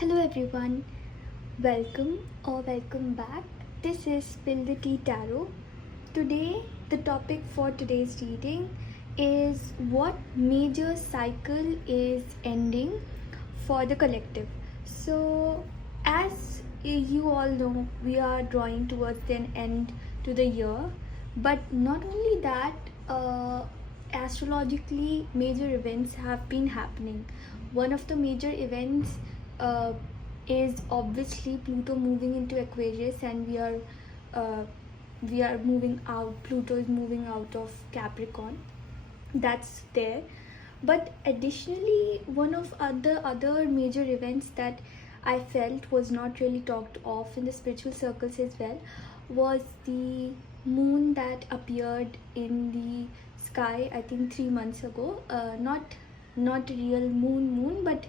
Hello everyone, welcome back. This is Spill the Tea Tarot. Today, the topic for today's reading is what major cycle is ending for the collective. So, as you all know, we are drawing towards the end to the year, but not only that, astrologically, major events have been happening. One of the major events uh, is obviously Pluto moving into Aquarius, and we are moving out. Pluto is moving out of Capricorn. That's there. But additionally, one of other major events that I felt was not really talked of in the spiritual circles as well was the moon that appeared in the sky, I think 3 months ago. Not real moon, but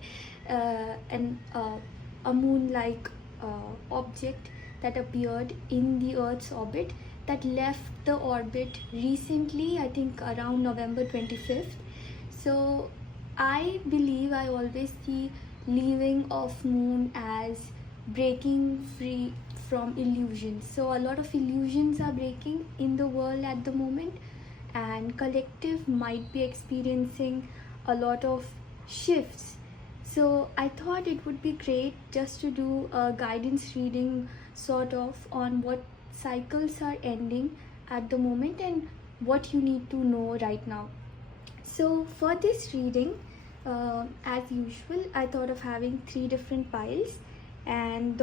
a moon like object that appeared in the Earth's orbit, that left the orbit recently, I think around November 25th. So I believe, I always see leaving of moon as breaking free from illusions. So a lot of illusions are breaking in the world at the moment, and collective might be experiencing a lot of shifts. So I thought it would be great just to do a guidance reading sort of on what cycles are ending at the moment and what you need to know right now. So for this reading, as usual, I thought of having 3 different piles, and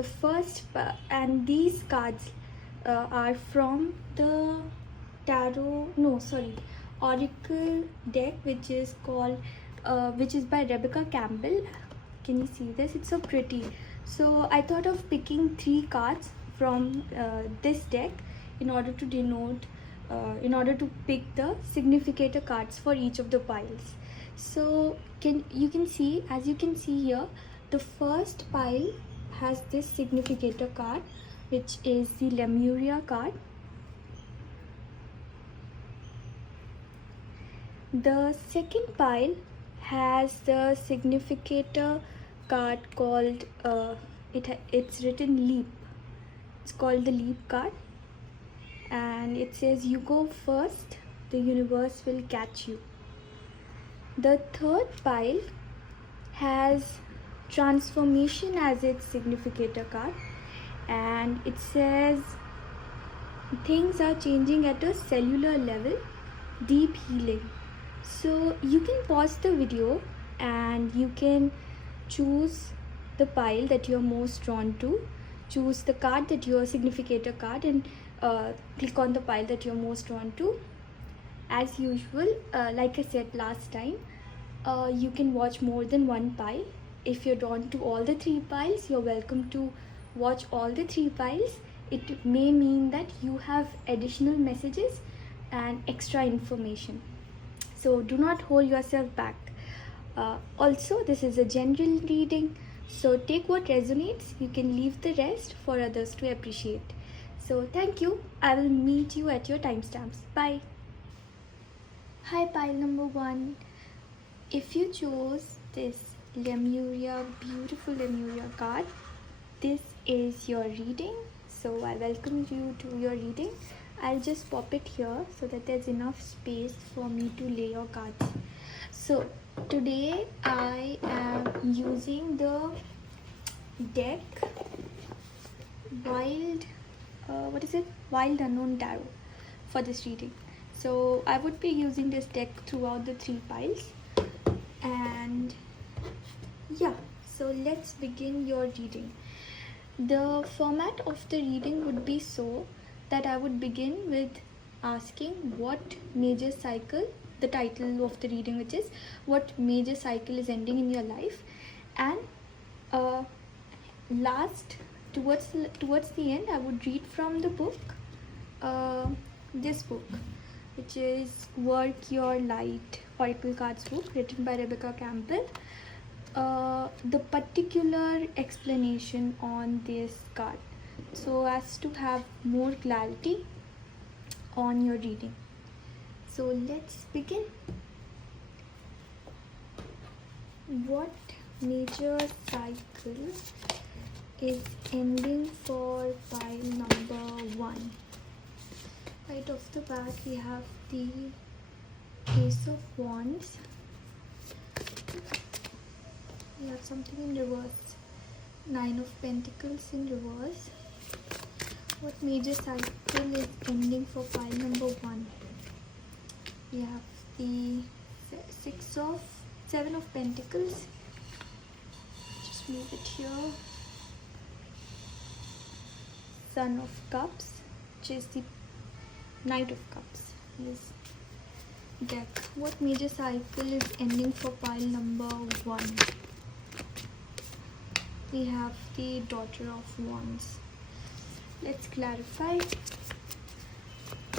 and these cards are from the oracle deck, which is by Rebecca Campbell. Can you see this? It's so pretty. So I thought of picking 3 cards from this deck in order to pick the significator cards for each of the piles. So you can see here, the first pile has this significator card, which is the Lemuria card. The second pile has the significator card called it's written leap. It's called the leap card, and it says, you go first, the universe will catch you. The third pile has transformation as its significator card, and it says things are changing at a cellular level, deep healing. So you can pause the video and you can choose the pile that you're most drawn to, choose the card that your significator card, and click on the pile that you're most drawn to. As usual, like I said last time, you can watch more than one pile. If you're drawn to all the 3 piles, you're welcome to watch all the 3 piles. It may mean that you have additional messages and extra information. So do not hold yourself back. Also, this is a general reading, so take what resonates. You can leave the rest for others to appreciate. So thank you. I will meet you at your timestamps. Bye. Hi, pile number 1. If you chose this beautiful Lemuria card, this is your reading. So I welcome you to your reading. I'll just pop it here so that there's enough space for me to lay your cards. So today I am using the deck Wild Unknown Tarot for this reading. So I would be using this deck throughout the 3 piles. And yeah, so let's begin your reading. The format of the reading would be so that I would begin with asking what major cycle, the title of the reading, which is what major cycle is ending in your life, and towards the end, I would read from the book, this book, which is Work Your Light Oracle Cards book, written by Rebecca Campbell. The particular explanation on this card, so as to have more clarity on your reading. So let's begin. What major cycle is ending for pile number 1. Right off the bat, we have the Ace of Wands. We have something in reverse. 9 of Pentacles in reverse. What major cycle is ending for pile number 1? We have the 7 of Pentacles. Just move it here. Son of Cups, which is the Knight of Cups. This deck. What major cycle is ending for pile number 1? We have the Daughter of Wands. Let's clarify.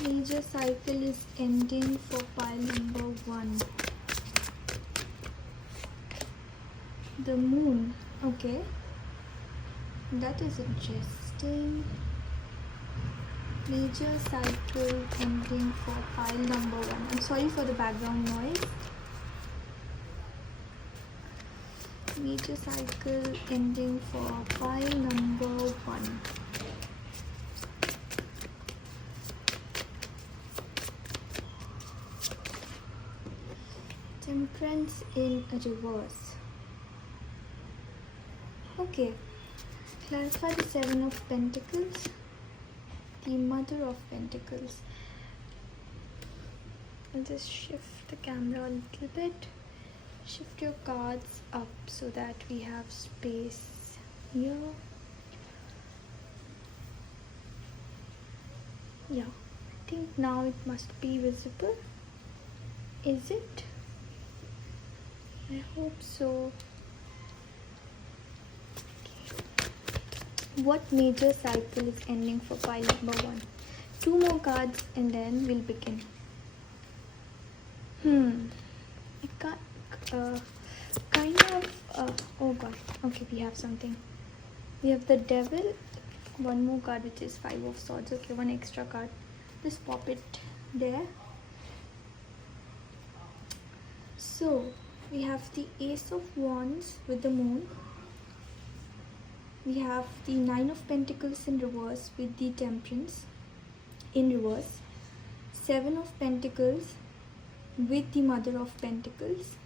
Major cycle is ending for pile number 1. The Moon. Okay. That is interesting. Major cycle ending for pile number 1. I'm sorry for the background noise. Major cycle ending for pile number 1. Temperance in reverse. Okay. Clarify the 7 of Pentacles. The Mother of Pentacles. I'll just shift the camera a little bit. Shift your cards up so that we have space here. Yeah, I think now it must be visible. Is it? I hope so. What major cycle is ending for pile number 1? 2 more cards and then we'll begin. I can't, oh god, okay, we have something. We have the Devil, 1 more card which is 5 of Swords. Okay, 1 extra card. Just pop it there. So, we have the Ace of Wands with the Moon. We have the 9 of Pentacles in reverse with the Temperance in reverse. 7 of Pentacles with the Mother of Pentacles.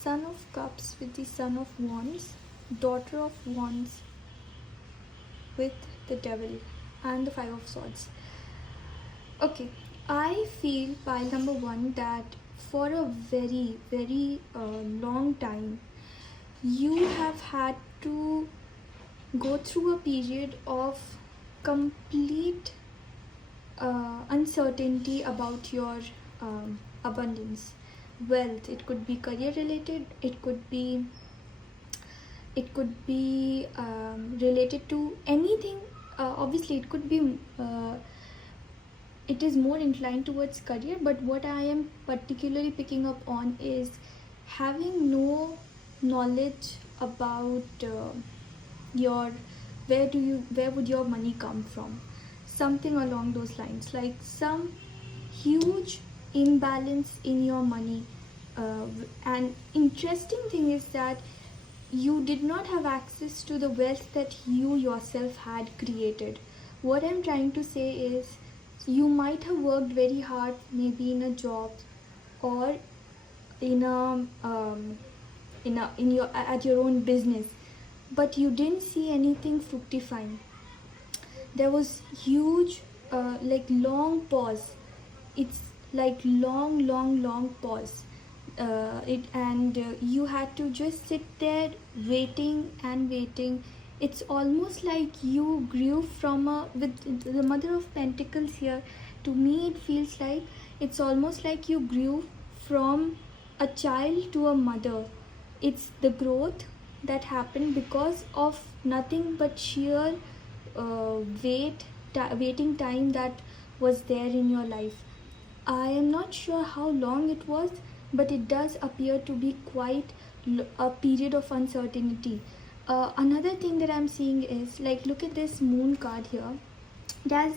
Son of Cups with the Son of Wands. Daughter of Wands with the Devil and the 5 of Swords. Okay, I feel pile number 1 that for a very, very long time, you have had to go through a period of complete uncertainty about your abundance, wealth. It could be career related. It could be related to anything. Obviously, it could be. It is more inclined towards career, but what I am particularly picking up on is having no knowledge about where would your money come from, something along those lines, like some huge imbalance in your money. And interesting thing is that you did not have access to the wealth that you yourself had created. What I'm trying to say is, you might have worked very hard, maybe in a job or at your own business, but you didn't see anything fructifying. There was huge long pause. It's like long pause. You had to just sit there waiting and waiting. It's almost like you grew from with the Mother of Pentacles here. To me, it feels like it's almost like you grew from a child to a mother. It's the growth that happened because of nothing but sheer waiting time that was there in your life. I am not sure how long it was, but it does appear to be quite a period of uncertainty. Another thing that I'm seeing is, like, look at this Moon card here. It has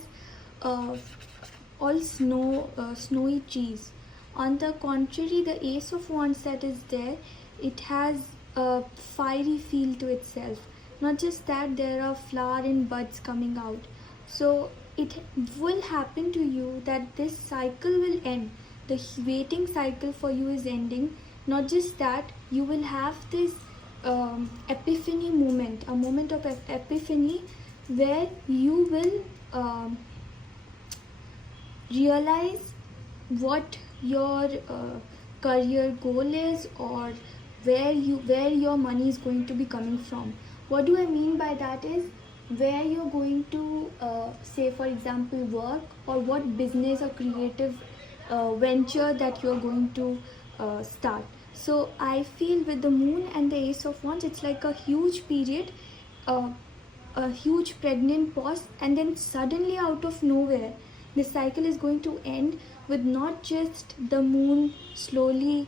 all snowy trees. On the contrary, the Ace of Wands that is there, it has a fiery feel to itself. Not just that, there are flower and buds coming out. So it will happen to you that this cycle will end. The waiting cycle for you is ending. Not just that, you will have this epiphany moment, a moment of epiphany, where you will realize what your career goal is, or where your money is going to be coming from. What do I mean by that is where you're going to say, for example, work, or what business or creative venture that you're going to start. So I feel with the moon and the Ace of Wands, it's like a huge period, a huge pregnant pause, and then suddenly out of nowhere the cycle is going to end with not just the moon slowly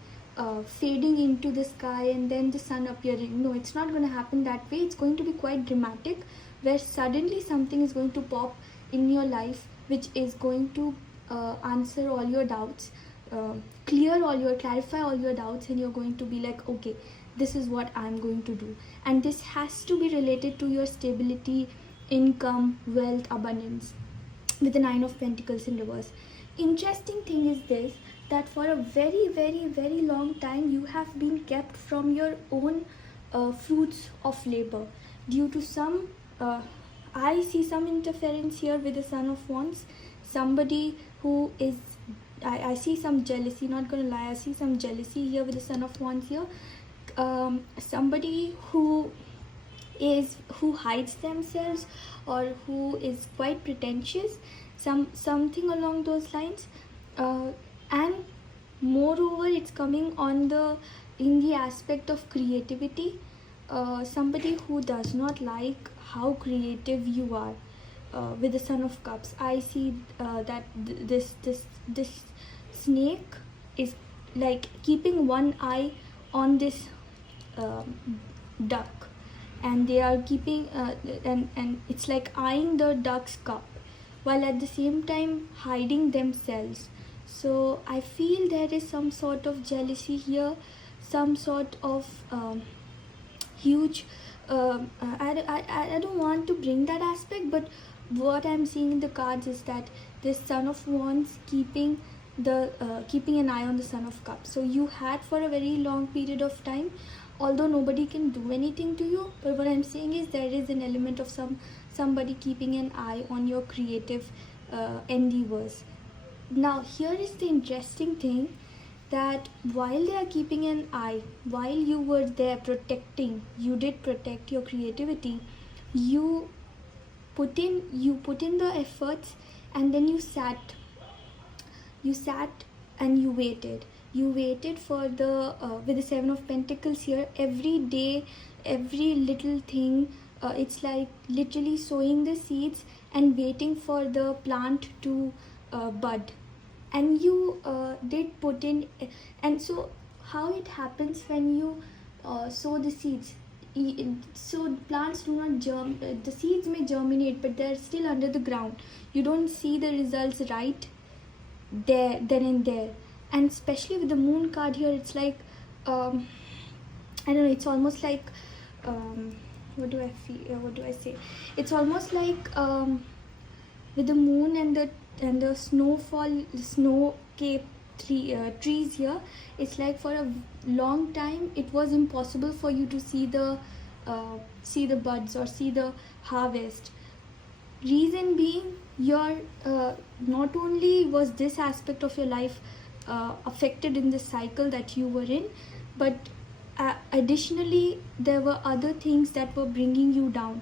fading into the sky and then the sun appearing. No, it's not going to happen that way. It's going to be quite dramatic, where suddenly something is going to pop in your life which is going to answer all your doubts, clarify all your doubts, and you're going to be like, okay, this is what I'm going to do. And this has to be related to your stability, income, wealth, abundance, with the Nine of Pentacles in reverse. Interesting thing is this, that for a very, very, very long time you have been kept from your own fruits of labor due to some I see some interference here with the Son of Wands. Somebody who is, I see some jealousy, not gonna lie, I see some jealousy here with the Son of Wands here. Somebody who hides themselves, or who is quite pretentious, something along those lines, and moreover it's coming on in the aspect of creativity. Somebody who does not like how creative you are. With the Son of Cups, I see that this snake is like keeping one eye on this duck, and they are keeping and it's like eyeing the duck's cup, while at the same time hiding themselves. So I feel there is some sort of jealousy here, some sort of huge I don't want to bring that aspect, but what I'm seeing in the cards is that this Son of Wands keeping an eye on the Son of Cups. So you had for a very long period of time, although nobody can do anything to you, but what I'm saying is there is an element of somebody keeping an eye on your creative endeavors. Now here is the interesting thing, that while they are keeping an eye, while you were there protecting, you did protect your creativity, you put in the efforts, and then you sat and you waited for the with the Seven of Pentacles here. Every day, every little thing, it's like literally sowing the seeds and waiting for the plant to bud. And you did put in, and so how it happens when you sow the seeds, so plants do not the seeds may germinate, but they're still under the ground. You don't see the results right there, then and there. And especially with the Moon card here, it's like I don't know, it's almost like what do I say, it's almost like with the moon and the snow cape trees here, it's like for a long time it was impossible for you to see the buds or see the harvest. Reason being, your not only was this aspect of your life affected in the cycle that you were in, but additionally there were other things that were bringing you down.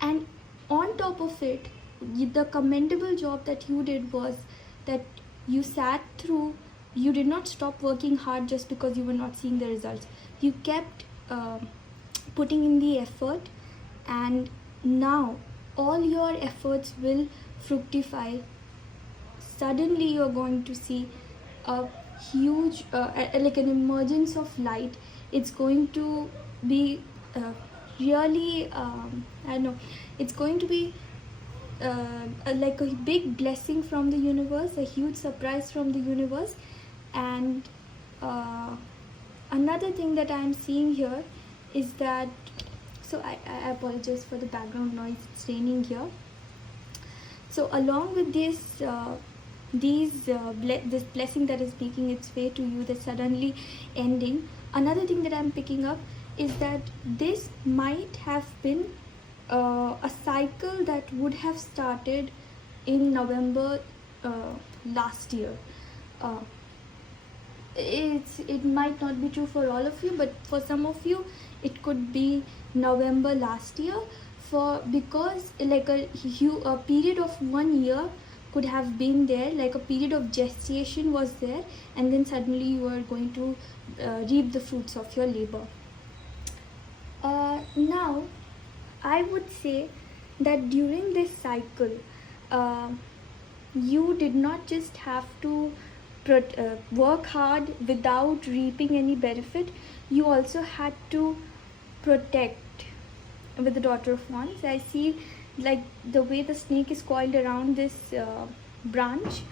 And on top of it, the commendable job that you did was that you sat through, you did not stop working hard just because you were not seeing the results. You kept putting in the effort, and now all your efforts will fructify. Suddenly you're going to see a huge like an emergence of light. It's going to be really I don't know, it's going to be like a big blessing from the universe, a huge surprise from the universe. And another thing that I'm seeing here is that, so I apologize for the background noise, it's raining here. So along with this this blessing that is making its way to you, that's suddenly ending, another thing that I'm picking up is that this might have been a cycle that would have started in November last year. It might not be true for all of you, but for some of you it could be November last year, because like a period of 1 year could have been there, like a period of gestation was there, and then suddenly you are going to reap the fruits of your labor. Now I would say that during this cycle, you did not just have to work hard without reaping any benefit, you also had to protect. With the Daughter of Wands, I see like the way the snake is coiled around this branch,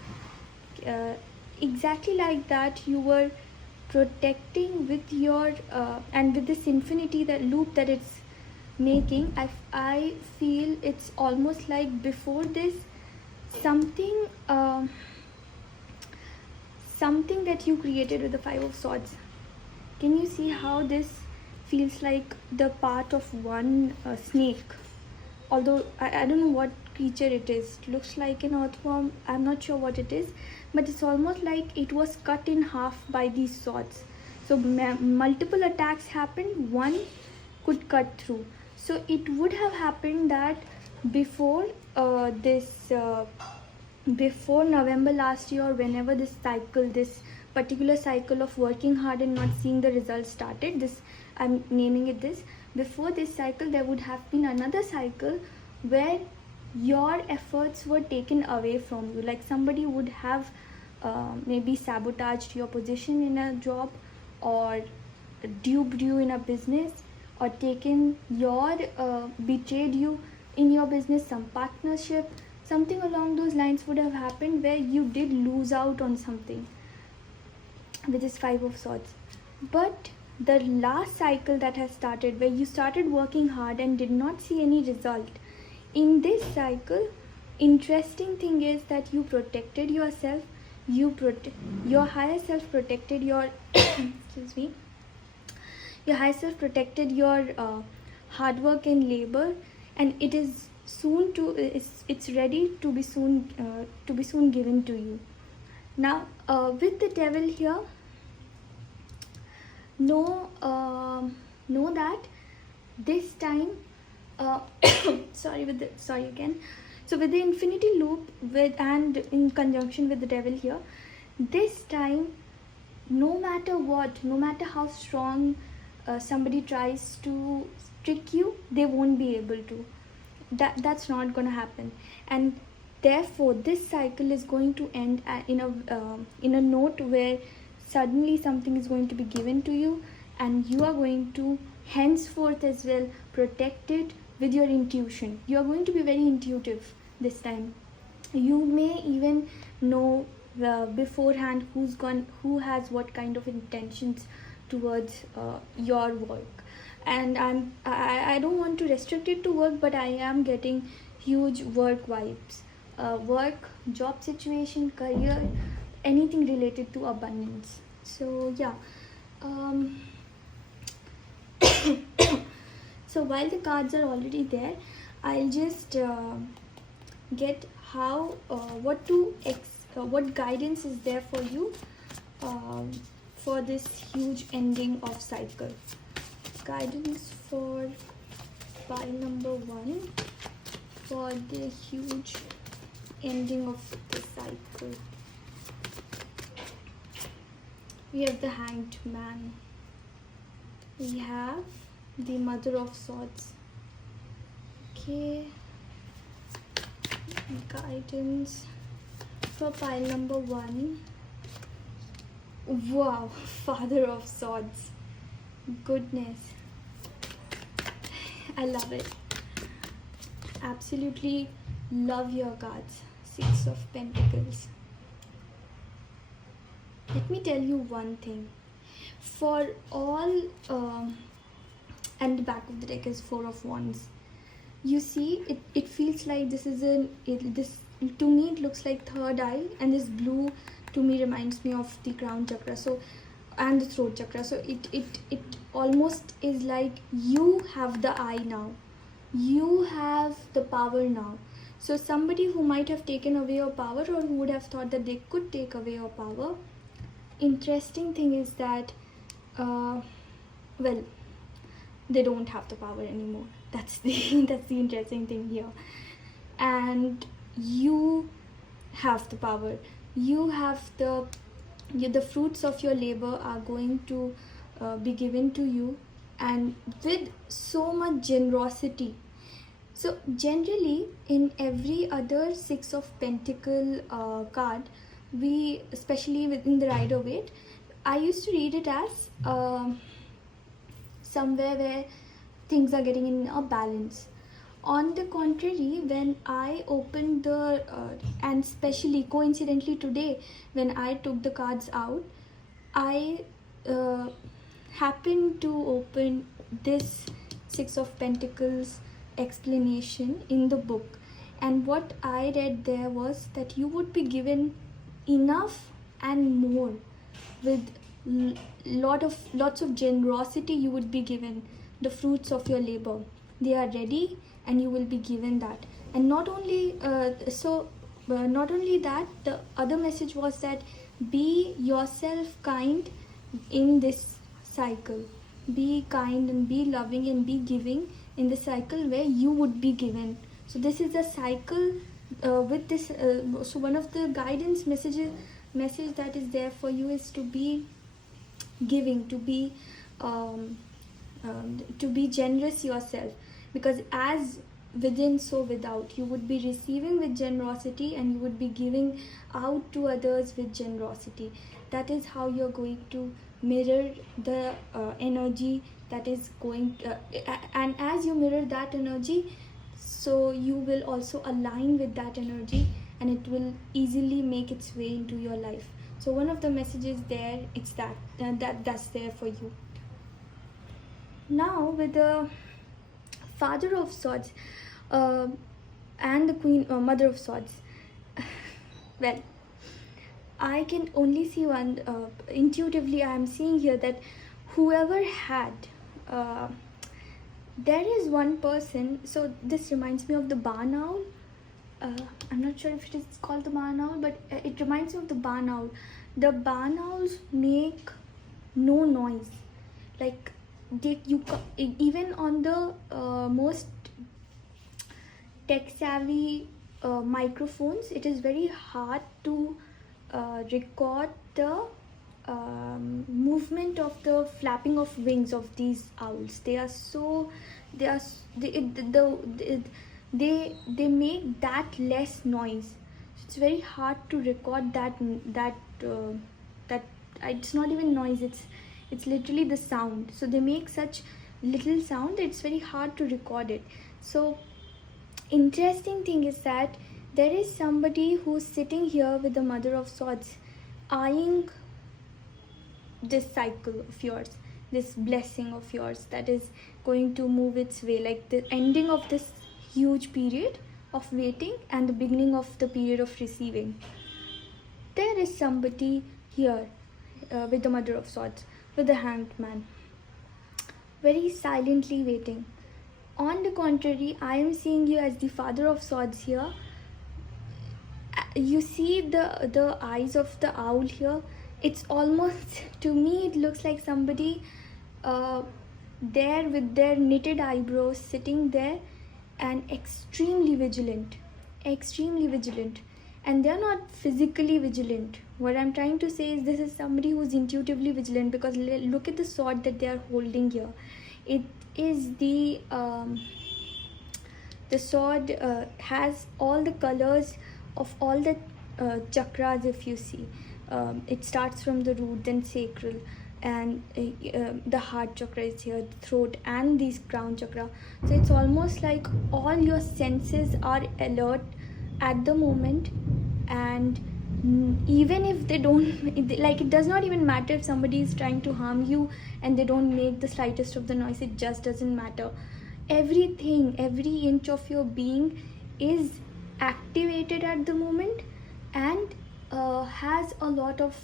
exactly like that you were protecting with your and with this infinity, that loop that it's making. I feel it's almost like before this something something that you created with the Five of Swords. Can you see how this feels like the part of one snake? Although I don't know what creature it is. It looks like an earthworm. I'm not sure what it is, but it's almost like it was cut in half by these swords. So multiple attacks happened, one could cut through. So it would have happened that before before November last year, or whenever this particular cycle of working hard and not seeing the results started, this I'm naming it this, before this cycle there would have been another cycle where your efforts were taken away from you, like somebody would have maybe sabotaged your position in a job, or duped you in a business, or taken your betrayed you in your business, some partnership, something along those lines would have happened where you did lose out on something with this Five of Swords. But the last cycle that has started, where you started working hard and did not see any result, in this cycle, interesting thing is that you protected yourself, your higher self protected your excuse me, your higher self protected your hard work and labor, and it is soon to it's ready to be soon given to you. Now with the Devil here, know that this time sorry again. So with the infinity loop and in conjunction with the Devil here, this time, no matter what, no matter how strong somebody tries to trick you, they won't be able to. That's not going to happen, and therefore this cycle is going to end in a note where suddenly something is going to be given to you, and you are going to henceforth as well protect it with your intuition. You are going to be very intuitive this time. You may even know beforehand who has what kind of intentions towards your work. And I don't want to restrict it to work, but I am getting huge work vibes. Work, job situation, career, anything related to abundance. So yeah, so while the cards are already there, I'll just get what guidance is there for you for this huge ending of cycle. Guidance for pile number 1 for the huge ending of the cycle. We have the Hanged Man. We have the Mother of Swords. Okay. Guidance for pile number 1. Wow, Father of Swords. Goodness. I love it. Absolutely love your cards. Six of Pentacles. Let me tell you one thing. For all, and the back of the deck is Four of Wands. You see, it feels like this is this to me it looks like third eye, and this blue to me reminds me of the crown chakra, so, and the throat chakra. So it almost is like you have the eye now, you have the power now. So somebody who might have taken away your power, or who would have thought that they could take away your power, interesting thing is that well, they don't have the power anymore. That's the that's the interesting thing here. And you have the power. You have the fruits of your labor are going to be given to you, and with so much generosity. So generally in every other Six of Pentacle card, we, especially within the Rider Waite, I used to read it as somewhere where things are getting in a balance. On the contrary, when I opened the and especially coincidentally today when I took the cards out, I happened to open this Six of Pentacles explanation in the book, and what I read there was that you would be given enough and more, with lots of generosity. You would be given the fruits of your labor. They are ready, and you will be given that. And not only not only that, the other message was that be yourself kind in this cycle. Be kind and be loving and be giving in the cycle where you would be given. So this is a cycle with this. So one of the guidance message that is there for you is to be giving, to be generous yourself, because as within so without, you would be receiving with generosity, and you would be giving out to others with generosity. That is how you're going to mirror the energy that is going and as you mirror that energy, so you will also align with that energy, and it will easily make its way into your life. So one of the messages there, it's that's there for you. Now with the Father of Swords and the Queen, Mother of Swords, well, I can only see one. Intuitively, I am seeing here that whoever had, there is one person. So this reminds me of the barn owl. I'm not sure if it is called the barn owl, but it reminds me of the barn owl. The barn owls make no noise. Like even on the most tech savvy microphones, it is very hard to record the movement of the flapping of wings of these owls. They make that less noise. It's very hard to record that it's not even noise, it's literally the sound. So they make such little sound that it's very hard to record it. So interesting thing is that there is somebody who's sitting here with the Mother of Swords, eyeing this cycle of yours, this blessing of yours that is going to move its way, like the ending of this huge period of waiting and the beginning of the period of receiving. There is somebody here with the Mother of Swords, with the Hanged Man, very silently waiting. On the contrary, I am seeing you as the Father of Swords here. You see the eyes of the owl here. It's almost, to me, it looks like somebody there with their knitted eyebrows, sitting there, and extremely vigilant. And they're not physically vigilant. What I'm trying to say is this is somebody who's intuitively vigilant, because look at the sword that they are holding here. It is the sword has all the colors of all the chakras. If you see, it starts from the root, then sacral, and the heart chakra is here, the throat, and the crown chakra. So it's almost like all your senses are alert at the moment, and even if they don't, like, it does not even matter if somebody is trying to harm you and they don't make the slightest of the noise. It just doesn't matter. Everything, every inch of your being is activated at the moment, and has a lot of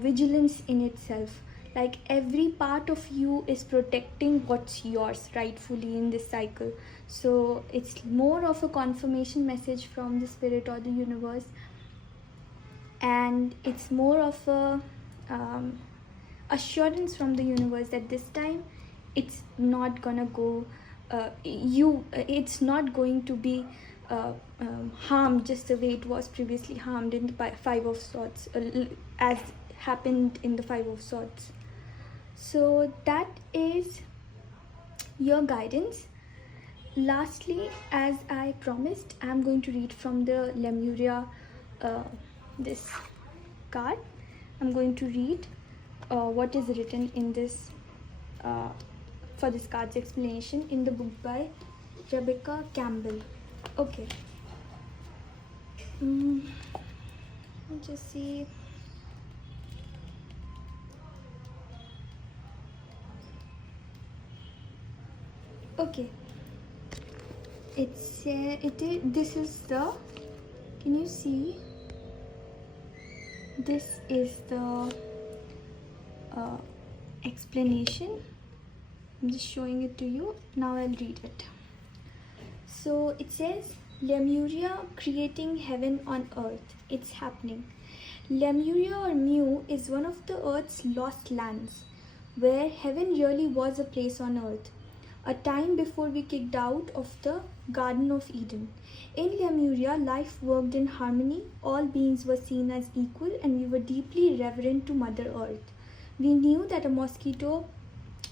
vigilance in itself. Like, every part of you is protecting what's yours rightfully in this cycle. So it's more of a confirmation message from the spirit or the universe, and it's more of a assurance from the universe that this time it's not gonna go it's not going to be harmed just the way it was previously harmed in the Five of Swords, as happened in the Five of Swords. So that is your guidance. Lastly, as I promised, I'm going to read from the Lemuria, this card. I'm going to read what is written in this for this card's explanation in the book by Rebecca Campbell. Okay. Let's just see. Okay. This is the, can you see? This is the explanation. I'm just showing it to you. Now I'll read it. So it says, Lemuria creating heaven on earth. It's happening. Lemuria, or Mu, is one of the earth's lost lands, where heaven really was a place on earth, a time before we kicked out of the Garden of Eden. In Lemuria, life worked in harmony, all beings were seen as equal, and we were deeply reverent to Mother Earth. We knew that a mosquito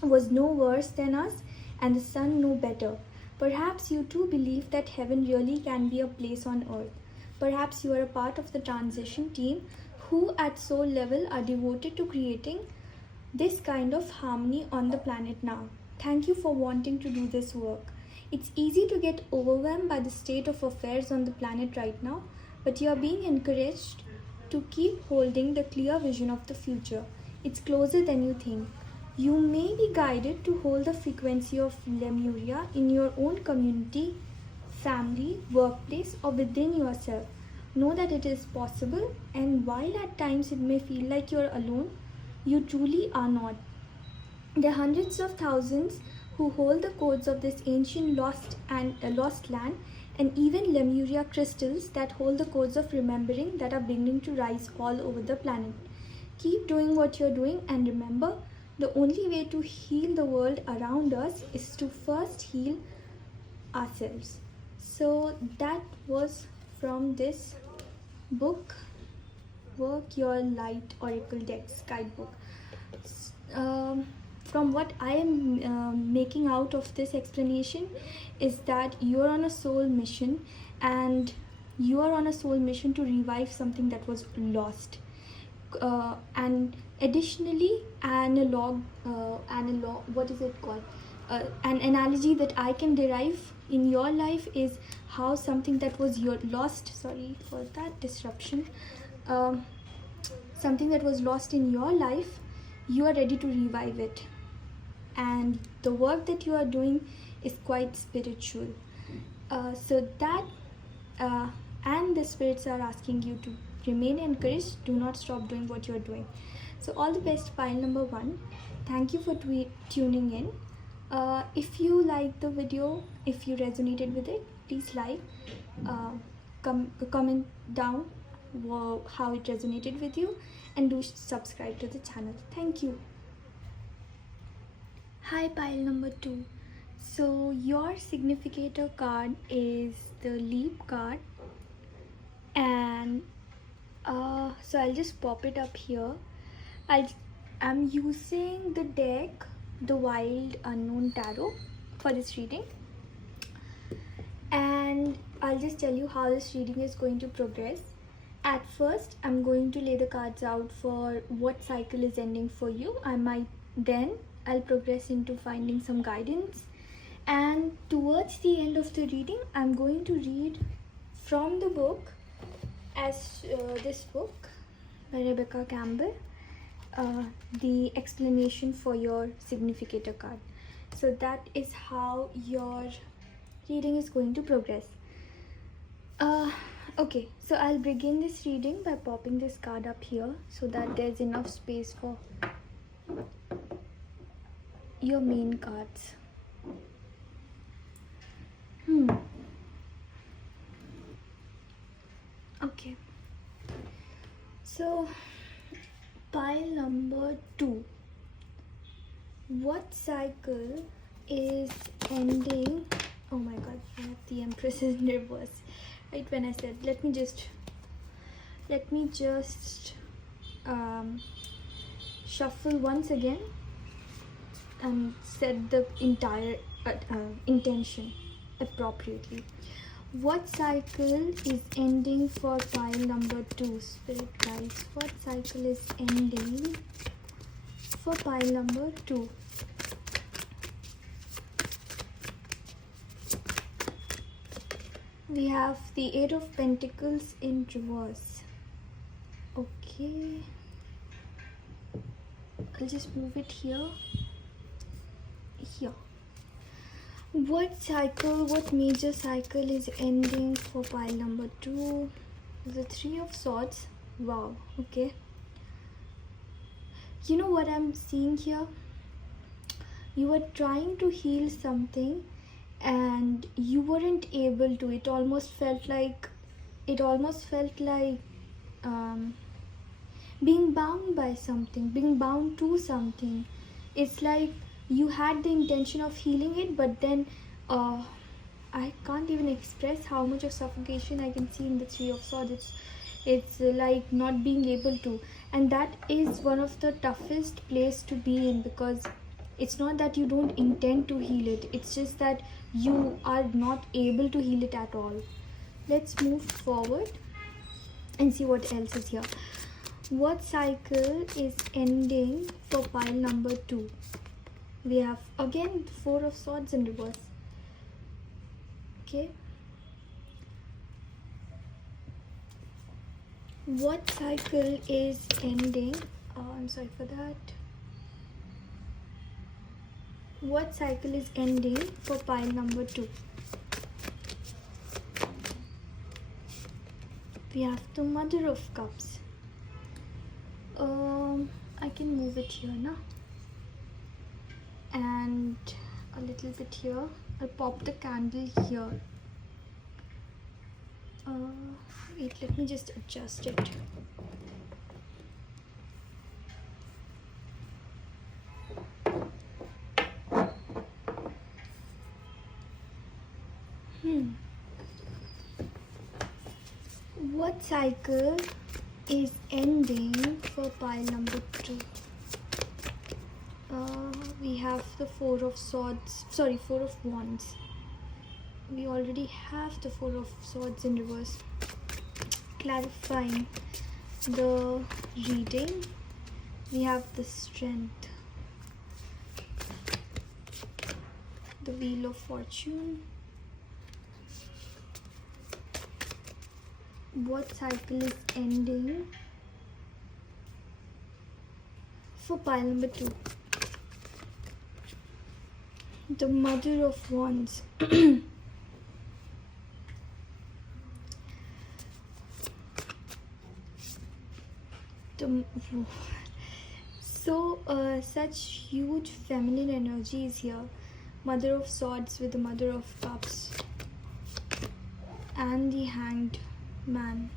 was no worse than us, and the sun no better. Perhaps you too believe that heaven really can be a place on earth. Perhaps you are a part of the transition team who at soul level are devoted to creating this kind of harmony on the planet now. Thank you for wanting to do this work. It's easy to get overwhelmed by the state of affairs on the planet right now, but you are being encouraged to keep holding the clear vision of the future. It's closer than you think. You may be guided to hold the frequency of Lemuria in your own community, family, workplace, or within yourself. Know that it is possible, and while at times it may feel like you're alone, you truly are not. There are hundreds of thousands who hold the codes of this ancient lost land, and even Lemuria crystals that hold the codes of remembering that are beginning to rise all over the planet. Keep doing what you're doing, and remember, the only way to heal the world around us is to first heal ourselves. So that was from this book, Work Your Light Oracle Decks Guidebook. From what I am making out of this explanation is that you are on a soul mission, and you are on a soul mission to revive something that was lost. And additionally, what is it called? An analogy that I can derive in your life is how something that was lost. Sorry for that disruption. Something that was lost in your life, you are ready to revive it, and the work that you are doing is quite spiritual. So that and the spirits are asking you to remain encouraged. Do not stop doing what you are doing. So all the best, pile number 1. Thank you for tuning in. If you like the video, if you resonated with it, please like, comment down how it resonated with you, and do subscribe to the channel. Thank you. Hi, pile number 2. So your significator card is the Leap card, and so I'll just pop it up here. I'm using the deck, the Wild Unknown Tarot, for this reading, and I'll just tell you how this reading is going to progress. At first, I'm going to lay the cards out for what cycle is ending for you. I'll progress into finding some guidance, and towards the end of the reading, I'm going to read from the book as this book by Rebecca Campbell, the explanation for your significator card. So that is how your reading is going to progress. Okay, so I'll begin this reading by popping this card up here so that there's enough space for your main cards. Okay, so pile number 2. What cycle is ending? Oh my god, I have the Empress in reverse right when I said let me just shuffle once again and set the entire intention appropriately. What cycle is ending for pile number 2, Spirit guides? What cycle is ending for pile number 2? We have the Eight of Pentacles in reverse. Okay, I'll just move it here. What major cycle is ending for pile number 2? The Three of Swords. Wow, okay. You know what I'm seeing here? You were trying to heal something and you weren't able to. It almost felt like being bound by something, being bound to something. It's like you had the intention of healing it, but then I can't even express how much of suffocation I can see in the Three of Swords. It's like not being able to, and that is one of the toughest place to be in, because it's not that you don't intend to heal it, it's just that you are not able to heal it at all. Let's move forward and see what else is here. What cycle is ending for pile number 2? We have again Four of Swords in reverse. Okay, what cycle is ending? I'm sorry for that. What cycle is ending for pile number 2? We have the Mother of Cups. I can move it here now, and a little bit here. I'll pop the candle here. Wait, let me just adjust it. What cycle is ending for pile number 2? We have the Four of Wands. We already have the Four of Swords in reverse. Clarifying the reading, we have the Strength, the Wheel of Fortune. What cycle is ending for pile number 2? The Mother of Wands. Such huge feminine energy is here. Mother of Swords with the Mother of Cups and the Hanged Man.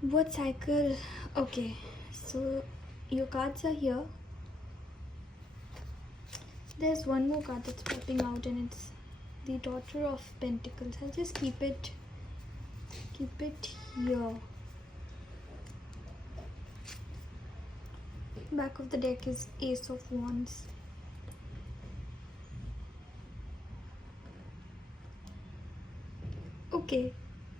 What cycle? Okay, so your cards are here. There's one more card that's popping out, and it's the Daughter of Pentacles. I'll just keep it here. Back of the deck is Ace of Wands. Okay,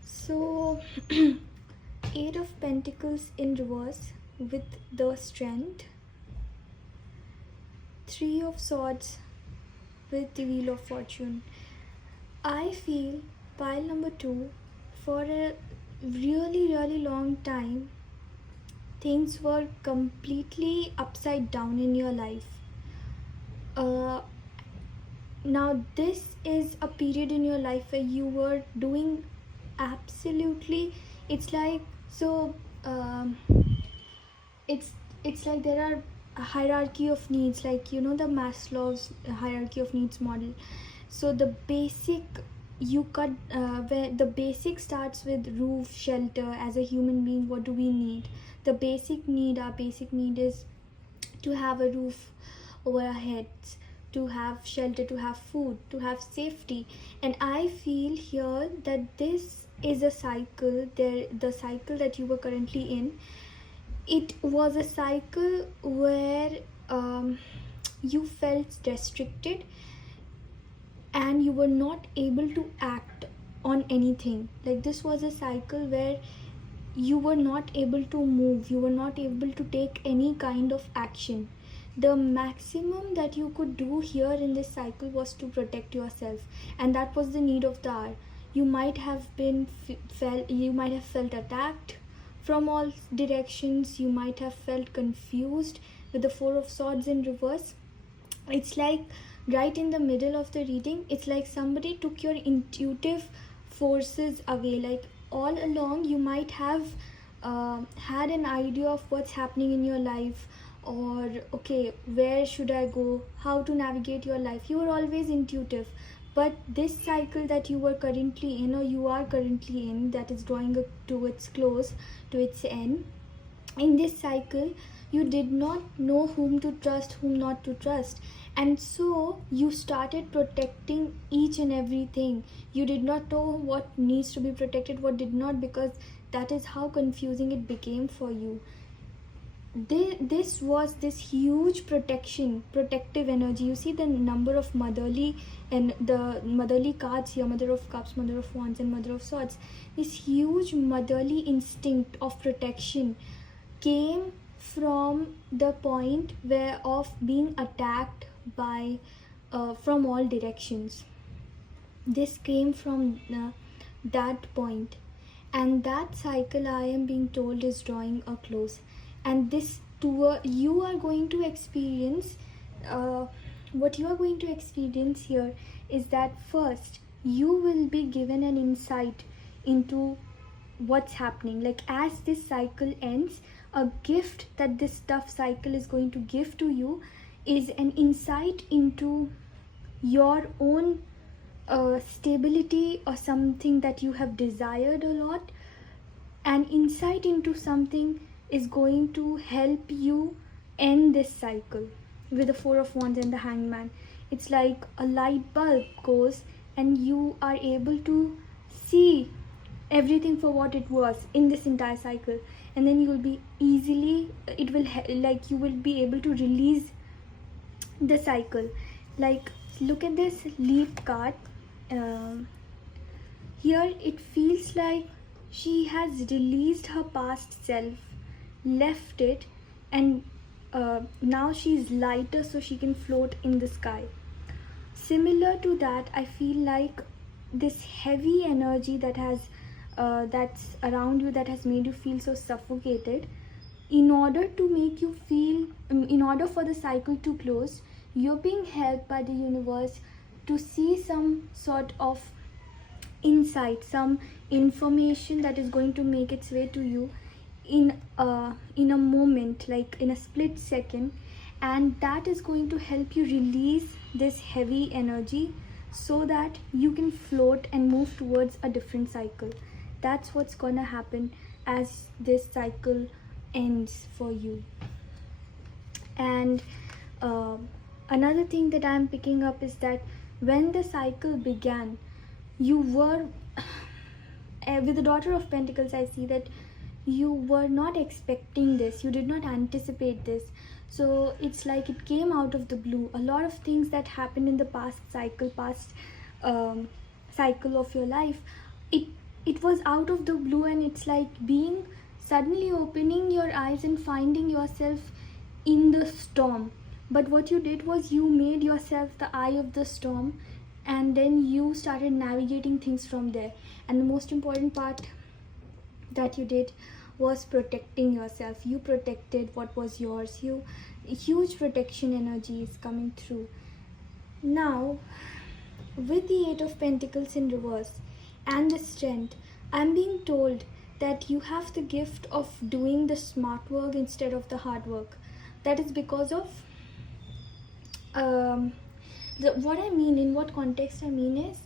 so Eight of Pentacles in reverse with the Strength. Three of Swords with the Wheel of Fortune. I feel pile number 2 for a really long time things were completely upside down in your life. Now this is a period in your life where you were doing absolutely, it's like, so it's like there are a hierarchy of needs, like the Maslow's hierarchy of needs model. So the basic, where the basic starts with roof, shelter. As a human being, what do we need? The basic need, our basic need is to have a roof over our heads, to have shelter, to have food, to have safety. And I feel here that this is a cycle, the cycle that you were currently in, it was a cycle where you felt restricted and you were not able to act on anything. Like, this was a cycle where you were not able to move, you were not able to take any kind of action. The maximum that you could do here in this cycle was to protect yourself, and that was the need of the hour. You might have felt attacked from all directions. You might have felt confused with the Four of Swords in reverse. It's like right in the middle of the reading, it's like somebody took your intuitive forces away. Like, all along you might have had an idea of what's happening in your life, or okay, where should I go, how to navigate your life. You were always intuitive. But this cycle that you were currently in, or you are currently in, that is drawing to its close, to its end, in this cycle you did not know whom to trust, whom not to trust. And so you started protecting each and everything. You did not know what needs to be protected, what did not, because that is how confusing it became for you. This was this huge protective energy. You see the number of motherly, and the motherly cards here, Mother of Cups, Mother of Wands, and Mother of Swords. This huge motherly instinct of protection came from the point where of being attacked by from all directions. This came from that point, and that cycle, I am being told, is drawing a close. And this tour, you are going to experience, what you are going to experience here is that first you will be given an insight into what's happening. Like, as this cycle ends, a gift that this tough cycle is going to give to you is an insight into your own stability, or something that you have desired a lot. An insight into something is going to help you end this cycle. With the Four of Wands and the Hangman, it's like a light bulb goes and you are able to see everything for what it was in this entire cycle. And then you will be easily, it will like you will be able to release the cycle. Like, look at this Leap card. Here it feels like she has released her past self, left it, and now she's lighter, so she can float in the sky. Similar to that, I feel like this heavy energy that has that's around you, that has made you feel so suffocated, in order to make you feel, in order for the cycle to close, you're being helped by the universe to see some sort of insight, some information that is going to make its way to you in a moment, like in a split second. And that is going to help you release this heavy energy so that you can float and move towards a different cycle. That's what's gonna happen as this cycle ends for you. And another thing that I'm picking up is that when the cycle began, you were with the Daughter of Pentacles, I see that you were not expecting this, you did not anticipate this. So it's like it came out of the blue. A lot of things that happened in the past cycle of your life, it was out of the blue, and it's like being suddenly opening your eyes and finding yourself in the storm. But what you did was you made yourself the eye of the storm, and then you started navigating things from there. And the most important part that you did was protecting yourself. You protected what was yours. Huge protection energy is coming through. Now, with the Eight of Pentacles in reverse and the Strength, I'm being told that you have the gift of doing the smart work instead of the hard work. That is because of what I mean, in what context I mean is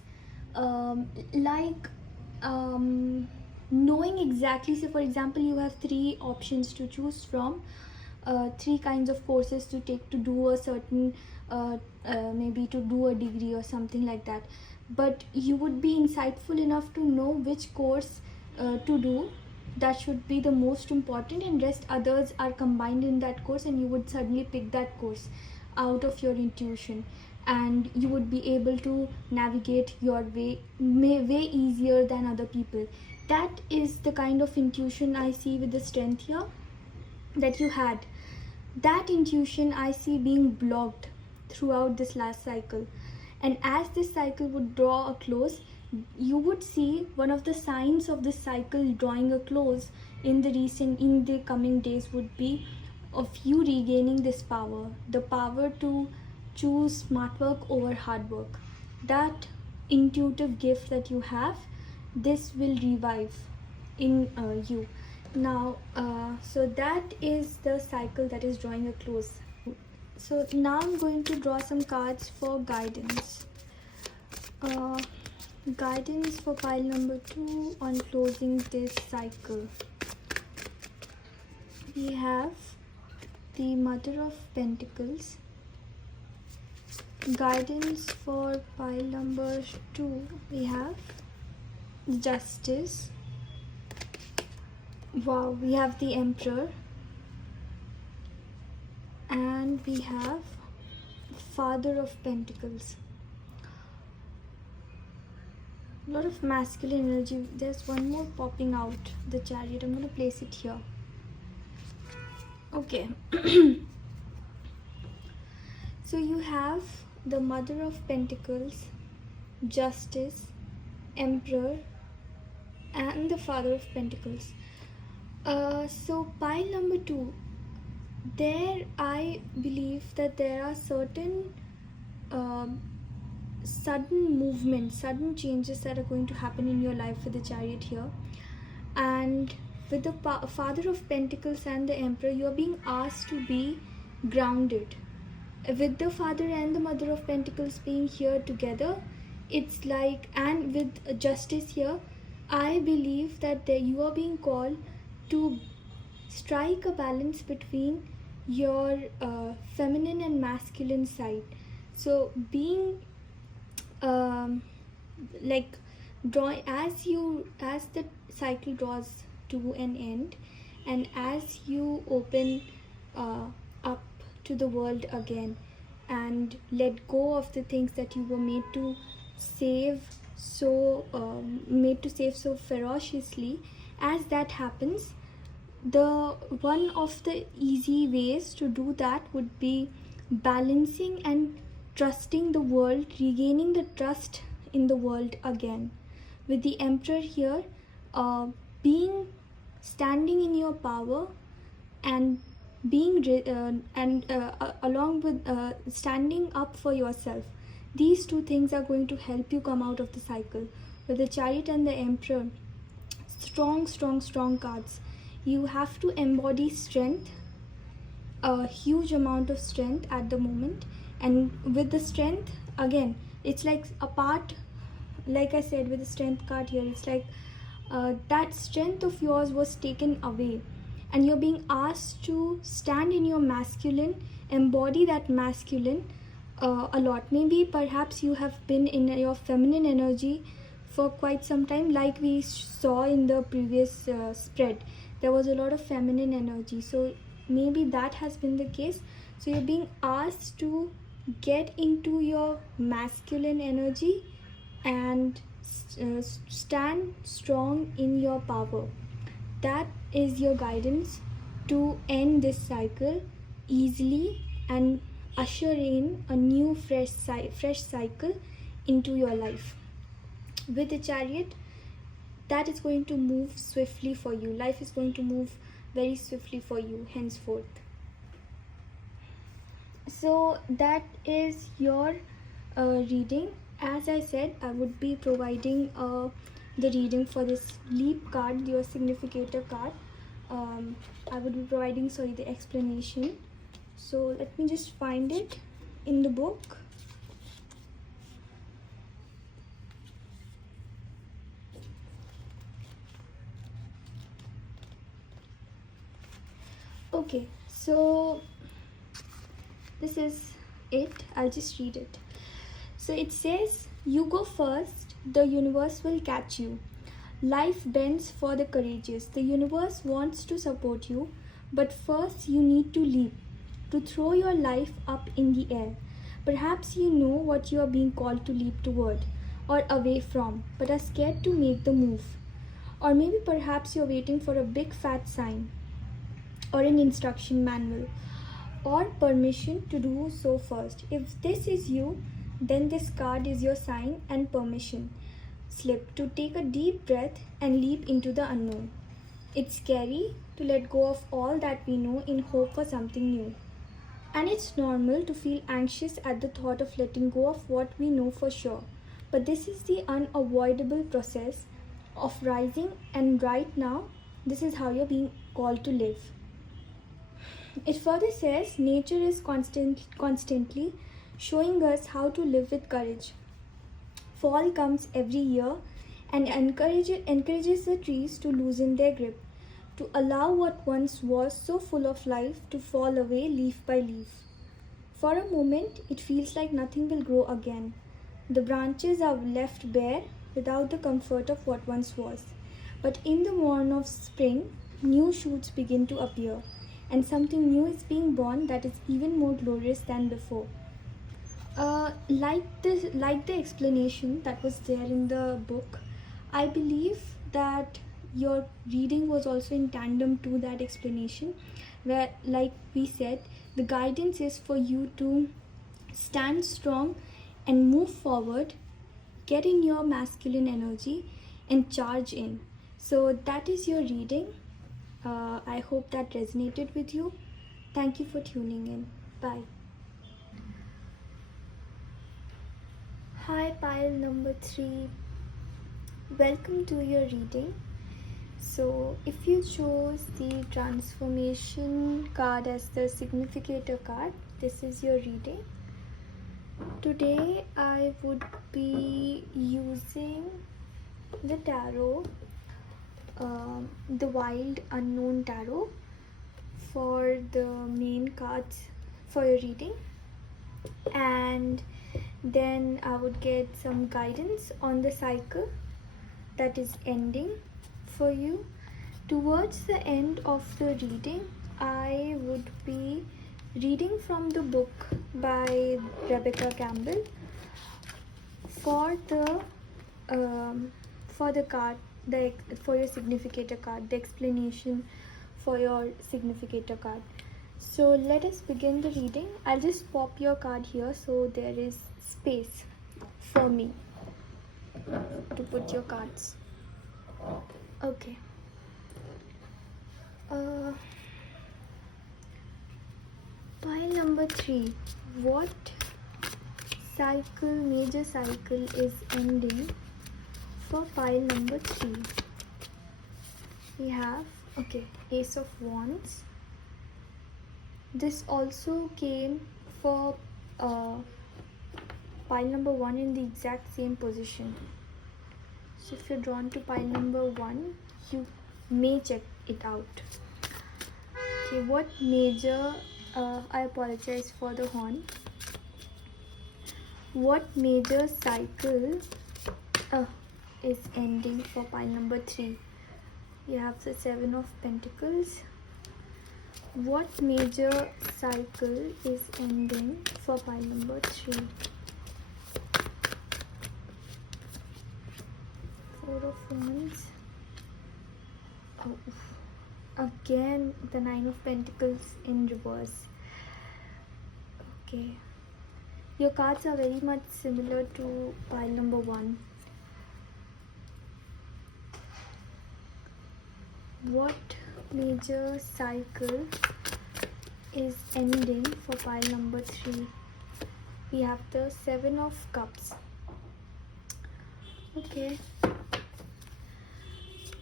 knowing exactly. So for example, you have 3 options to choose from, 3 kinds of courses to take to do a certain maybe to do a degree or something like that, but you would be insightful enough to know which course to do. That should be the most important, and rest others are combined in that course, and you would suddenly pick that course out of your intuition, and you would be able to navigate your way way easier than other people. That is the kind of intuition I see with the Strength here that you had. That intuition I see being blocked throughout this last cycle, and as this cycle would draw a close, you would see one of the signs of this cycle drawing a close in the coming days would be of you regaining this power, the power to choose smart work over hard work. That intuitive gift that you have, this will revive in you now. So that is the cycle that is drawing a close. So now I'm going to draw some cards for guidance. Guidance for pile number 2 on closing this cycle. We have the Mother of Pentacles. Guidance for pile number 2, we have Justice. Wow, we have the Emperor, and we have Father of Pentacles. A lot of masculine energy. There's one more popping out, the Chariot. I'm going to place it here. Okay. So you have the Mother of Pentacles, Justice, Emperor, and the Father of Pentacles. So pile number 2, there I believe that there are certain sudden movements, sudden changes that are going to happen in your life with the Chariot here. And with the Father of Pentacles and the Emperor, you are being asked to be grounded. With the Father and the Mother of Pentacles being here together, it's like, and with Justice here, I believe that you are being called to strike a balance between your feminine and masculine side. So being like drawing, as the cycle draws to an end, and as you open up to the world again and let go of the things that you were made to save so ferociously, as that happens, the one of the easy ways to do that would be balancing and trusting the world, regaining the trust in the world again. With the Emperor here, standing in your power and along with standing up for yourself. These 2 things are going to help you come out of the cycle. With the Chariot and the Emperor, strong cards. You have to embody strength, a huge amount of strength at the moment. And with the Strength, again, it's like a part, like I said with the Strength card here, it's like that strength of yours was taken away, and you're being asked to stand in your masculine, embody that masculine a lot. Maybe perhaps you have been in your feminine energy for quite some time, like we saw in the previous spread. There was a lot of feminine energy, so maybe that has been the case. So you're being asked to get into your masculine energy and stand strong in your power. That is your guidance to end this cycle easily and usher in a new fresh cycle into your life. With the Chariot, that is going to move swiftly for you. Life is going to move very swiftly for you henceforth. So that is your reading. As I said, I would be providing the reading for this leap card, your significator card. I would be providing the explanation. So let me just find it in the book. Okay, so this is it. I'll just read it. So it says, you go first, the universe will catch you. Life bends for the courageous. The universe wants to support you, but first you need to leap, to throw your life up in the air. Perhaps you know what you are being called to leap toward or away from, but are scared to make the move. Or maybe perhaps you're waiting for a big fat sign or an instruction manual or permission to do so first. If this is you, then this card is your sign and permission slip to take a deep breath and leap into the unknown. It's scary to let go of all that we know in hope for something new. And it's normal to feel anxious at the thought of letting go of what we know for sure. But this is the unavoidable process of rising, and right now, this is how you're being called to live. It further says, nature is constantly showing us how to live with courage. Fall comes every year and encourages the trees to loosen their grip, to allow what once was so full of life to fall away leaf by leaf. For a moment, it feels like nothing will grow again. The branches are left bare without the comfort of what once was. But in the morn of spring, new shoots begin to appear, and something new is being born that is even more glorious than before. Like the explanation that was there in the book, I believe that your reading was also in tandem to that explanation, where, like we said, the guidance is for you to stand strong and move forward, get in your masculine energy and charge in. So that is your reading. I hope that resonated with you. Thank you for tuning in. Bye. Hi, pile number 3. Welcome to your reading. So if you chose the transformation card as the significator card, this is your reading. Today I would be using the tarot, the Wild Unknown Tarot, for the main cards for your reading, and then I would get some guidance on the cycle that is ending for you. Towards the end of the reading, I would be reading from the book by Rebecca Campbell for the card, for your significator card, the explanation for your significator card. So let us begin the reading. I'll just pop your card here so there is space for me to put your cards. Okay. Pile number 3. What major cycle is ending for pile number 3? We have, Ace of Wands. This also came for pile number 1 in the exact same position. So if you're drawn to pile number 1, you may check it out. Okay, what major, I apologize for the horn. What major cycle is ending for pile number 3? You have the 7 of Pentacles. What major cycle is ending for pile number 3? 4 of Wands. Again the 9 of Pentacles in reverse. Okay, Your cards are very much similar to pile number 1. What major cycle is ending for pile number 3? We have the 7 of Cups. Okay,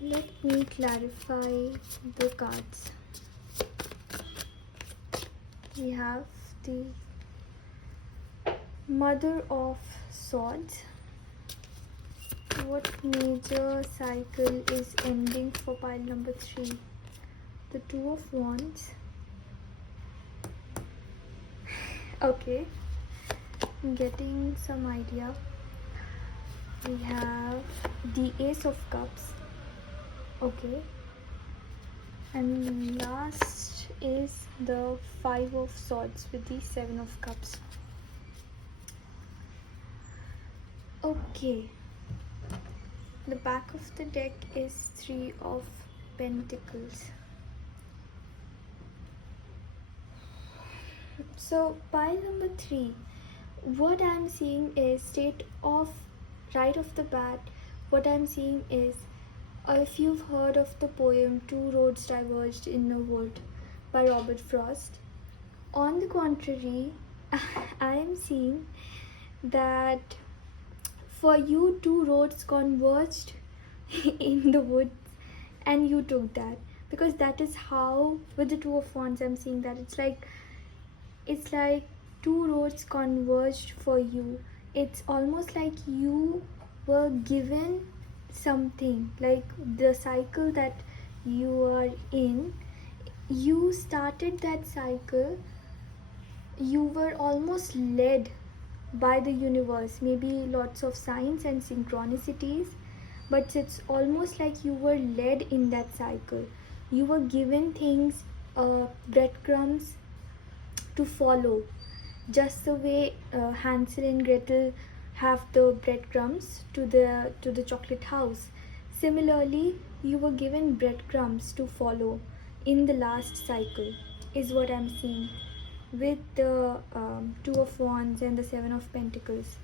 let me clarify the cards. We have the Mother of Swords. What major cycle is ending for pile number 3? The Two of Wands. Okay, I'm getting some idea. We have the Ace of Cups. Okay, and last is the Five of Swords with the Seven of Cups. Okay, the back of the deck is Three of Pentacles. So pile number 3, what I'm seeing is right off the bat, what I'm seeing is, if you've heard of the poem Two Roads Diverged in a Wood by Robert Frost, on the contrary, I am seeing that for you, 2 roads converged in the woods and you took that, because that is how, with the Two of Wands, I'm seeing that it's like 2 roads converged for you. It's almost like you were given something, like the cycle that you are in, you started that cycle, you were almost led by the universe, maybe lots of signs and synchronicities, but it's almost like you were led in that cycle. You were given things, breadcrumbs to follow, just the way Hansel and Gretel have the breadcrumbs to the chocolate house. Similarly, you were given breadcrumbs to follow in the last cycle, is what I'm seeing with the Two of Wands and the Seven of Pentacles.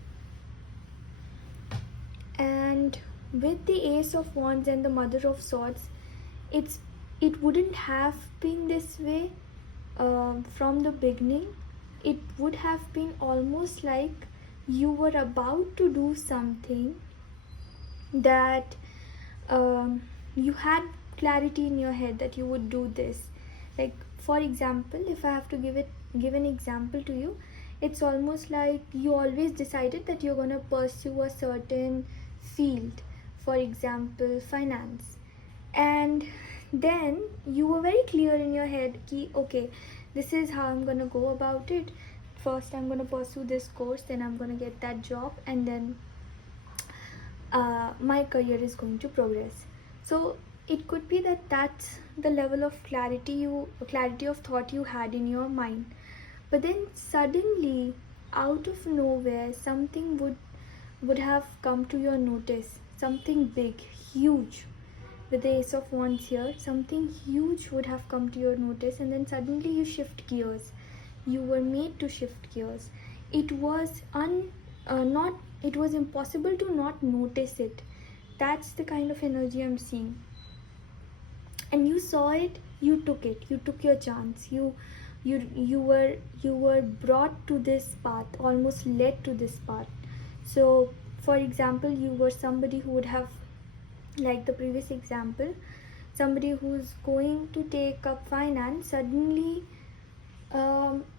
And with the Ace of Wands and the Mother of Swords, it wouldn't have been this way from the beginning. It would have been almost like you were about to do something that you had clarity in your head that you would do this. Like, for example, if I have to give an example to you, it's almost like you always decided that you're going to pursue a certain field, for example finance, and then you were very clear in your head ki, okay, this is how I'm going to go about it. First I'm going to pursue this course, then I'm going to get that job, and then my career is going to progress. So it could be that that's the level of clarity of thought you had in your mind. But then suddenly, out of nowhere, something would have come to your notice. Something big, huge. With the Ace of Wands here, something huge would have come to your notice, and then suddenly you shift gears. You were made to shift gears. It was it was impossible to not notice it. That's the kind of energy I'm seeing. And you saw it, you took it, you took your chance. You were brought to this path, almost led to this path. So for example, you were somebody who would have, like the previous example, somebody who's going to take up finance suddenly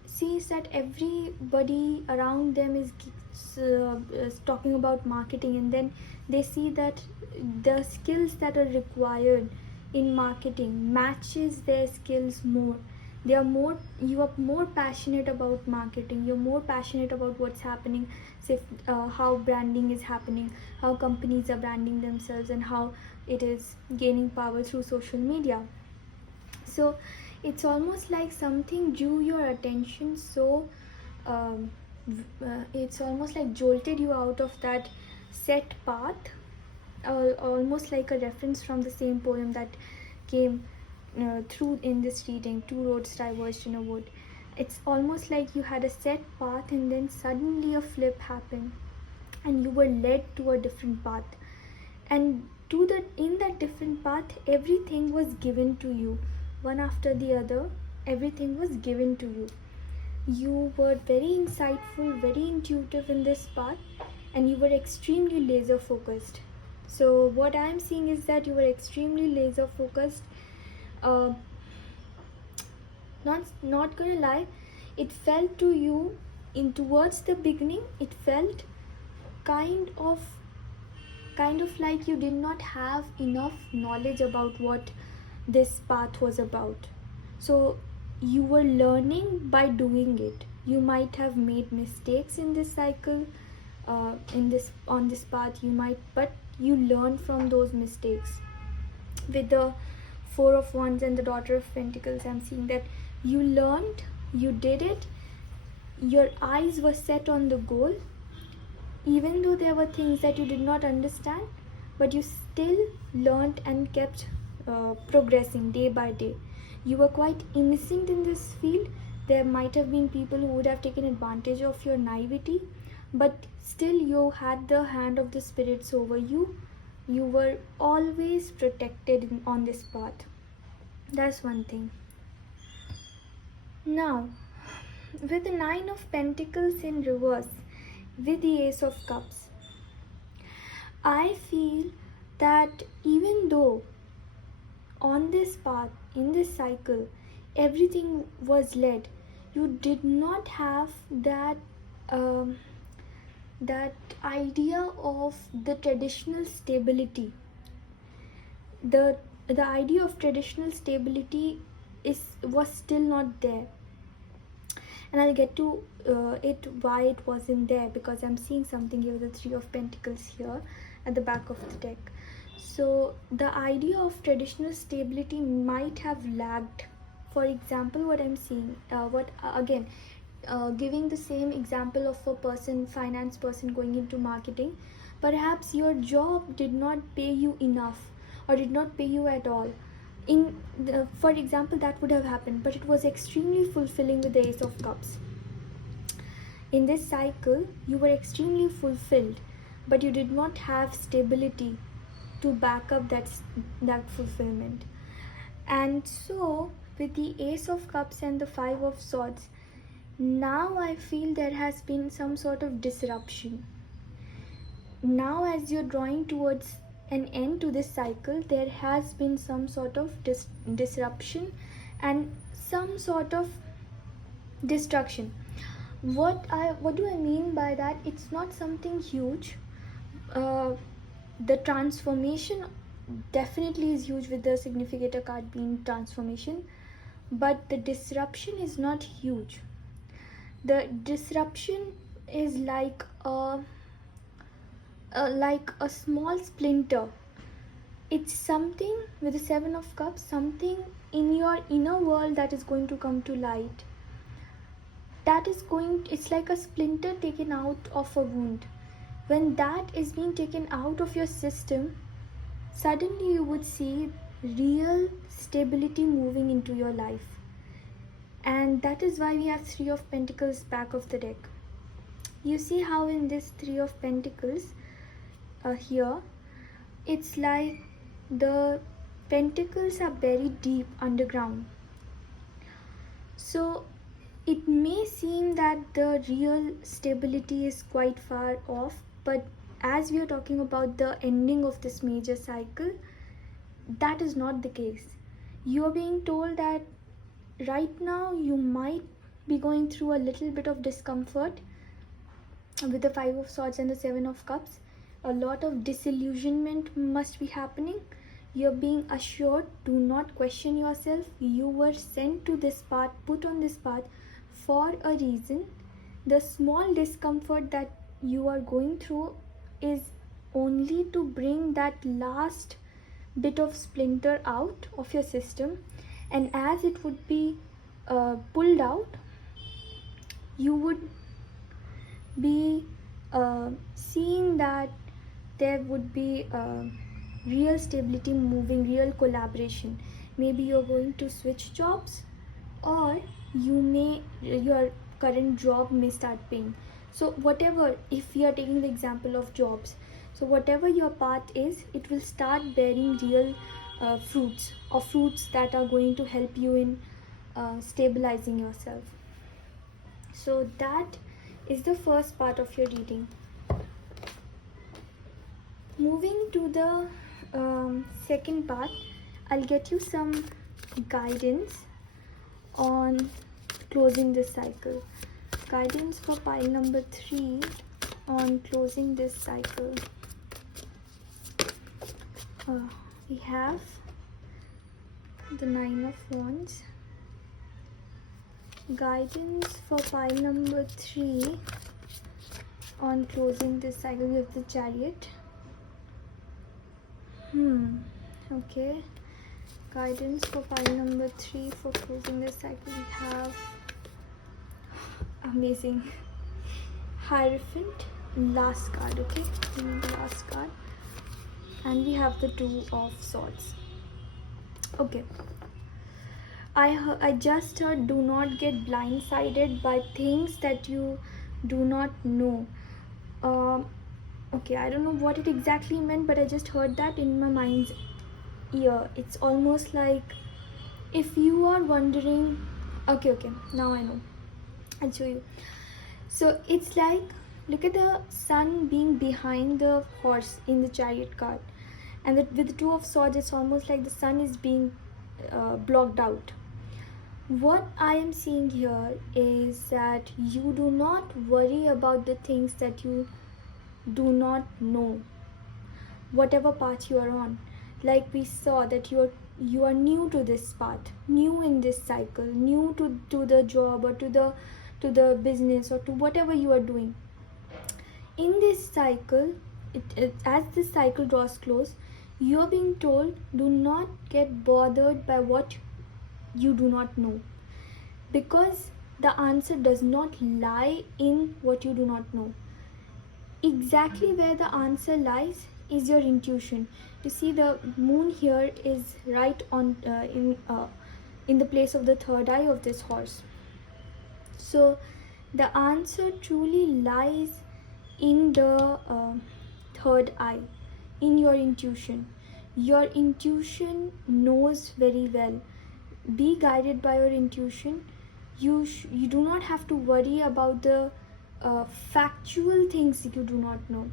sees that everybody around them is talking about marketing, and then they see that the skills that are required in marketing matches their skills more. You are more passionate about marketing, you're more passionate about what's happening, say how branding is happening, how companies are branding themselves, and how it is gaining power through social media. So it's almost like something drew your attention, so it's almost like jolted you out of that set path, almost like a reference from the same poem that came through in this reading, Two Roads Diverged in a Wood. It's almost like you had a set path and then suddenly a flip happened and you were led to a different path. And in that different path, everything was given to you, one after the other. Everything was given to you. You were very insightful, very intuitive in this path, and you were extremely laser focused. So what I'm seeing is that you were extremely laser focused. uh, not gonna lie, it felt to you, in towards the beginning, it felt kind of like you did not have enough knowledge about what this path was about. So you were learning by doing it. You might have made mistakes in this cycle, on this path, but you learn from those mistakes. With the Four of Wands and the Daughter of Pentacles, I'm seeing that you learned, you did it, your eyes were set on the goal, even though there were things that you did not understand, but you still learned and kept progressing day by day. You were quite innocent in this field. There might have been people who would have taken advantage of your naivety, but still you had the hand of the spirits over you. You were always protected on this path. That's one thing. Now, with the Nine of Pentacles in reverse, with the Ace of Cups, I feel that even though on this path, in this cycle, everything was led, you did not have that idea of the traditional stability. The idea of traditional stability was still not there, and I'll get to it why it wasn't there, because I'm seeing something here, the Three of Pentacles here at the back of the deck. So the idea of traditional stability might have lagged. For example, what I'm seeing, giving the same example of a finance person going into marketing, perhaps your job did not pay you enough or did not pay you at all. For example, that would have happened, but it was extremely fulfilling with the Ace of Cups. In this cycle, you were extremely fulfilled, but you did not have stability to back up that fulfillment. And so, with the Ace of Cups and the Five of Swords, now I feel there has been some sort of disruption. Now, as you're drawing towards an end to this cycle, there has been some sort of disruption and some sort of destruction. What do I mean by that? It's not something huge. The transformation definitely is huge, with the significator card being transformation, but the disruption is not huge. The disruption is like a small splinter. It's something with the Seven of Cups, something in your inner world that is going to come to light. It's like a splinter taken out of a wound. When that is being taken out of your system, suddenly you would see real stability moving into your life. And that is why we have Three of Pentacles back of the deck. You see how in this Three of Pentacles, here, it's like the pentacles are buried deep underground. So it may seem that the real stability is quite far off, but as we are talking about the ending of this major cycle, that is not the case. You are being told that right now you might be going through a little bit of discomfort with the Five of Swords and the Seven of Cups. A lot of disillusionment must be happening. You're being assured, do not question yourself. You were sent to this path, put on this path for a reason. The small discomfort that you are going through is only to bring that last bit of splinter out of your system, and as it would be pulled out, you would be seeing that there would be real stability moving, real collaboration. Maybe you're going to switch jobs, or your current job may start paying. So whatever, if we are taking the example of jobs, so whatever your path is, it will start bearing real fruits, or fruits that are going to help you in stabilizing yourself. So that is the first part of your reading. Moving to the second part, I'll get you some guidance on closing this cycle. Guidance for pile number 3 on closing this cycle. We have the 9 of Wands. Guidance for pile number 3 on closing this cycle. We have the Chariot. Okay. Guidance for pile number 3 for closing this cycle. We have amazing Hierophant, last card. Okay, last card, and we have the 2 of Swords. Okay, I just heard, do not get blindsided by things that you do not know. Okay, I don't know what it exactly meant, but I just heard that in my mind's ear. It's almost like if you are wondering, okay, now I know. I'll show you. So it's like, look at the sun being behind the horse in the Chariot card, and with the 2 of Swords, it's almost like the sun is being blocked out. What I am seeing here is that you do not worry about the things that you do not know, whatever path you are on. Like we saw that you are new to this path, new in this cycle, new to the job, or to the business, or to whatever you are doing. In this cycle, as this cycle draws close, you are being told, do not get bothered by what you do not know, because the answer does not lie in what you do not know. Exactly where the answer lies is your intuition. You see, the moon here is right on in the place of the third eye of this horse. So the answer truly lies in the third eye, in your intuition. Your intuition knows very well. Be guided by your intuition. You do not have to worry about the factual things you do not know.